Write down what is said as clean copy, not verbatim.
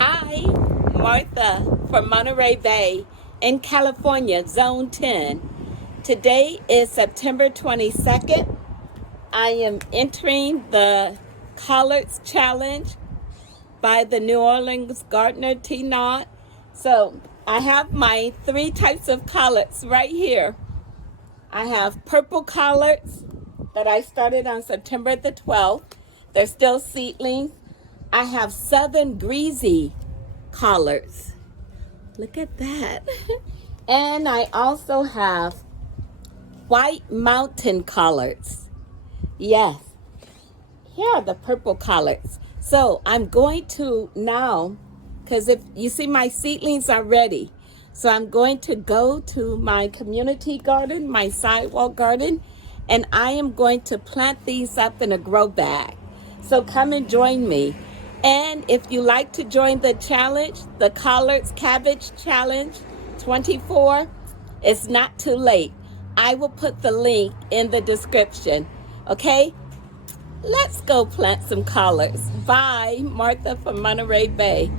Hi, Martha from Monterey Bay in California, Zone 10. Today is September 22nd. I am entering the Collards Challenge by the New Orleans Gardener T. Knott. So I have my three types of collards right here. I have purple collards that I started on September the 12th. They're still seedlings. I have Southern Greasy collards. Look at that. And I also have White Mountain collards. Yes, here are the purple collards. So I'm going to now, because if you see my seedlings are ready, so I'm going to go to my community garden, my sidewalk garden, and I am going to plant these up in a grow bag. So come and join me. And if you like to join the challenge, the Collards Cabbage Challenge 24, it's not too late. I will put the link in the description. Okay? Let's go plant some collards. Bye, Martha from Monterey Bay.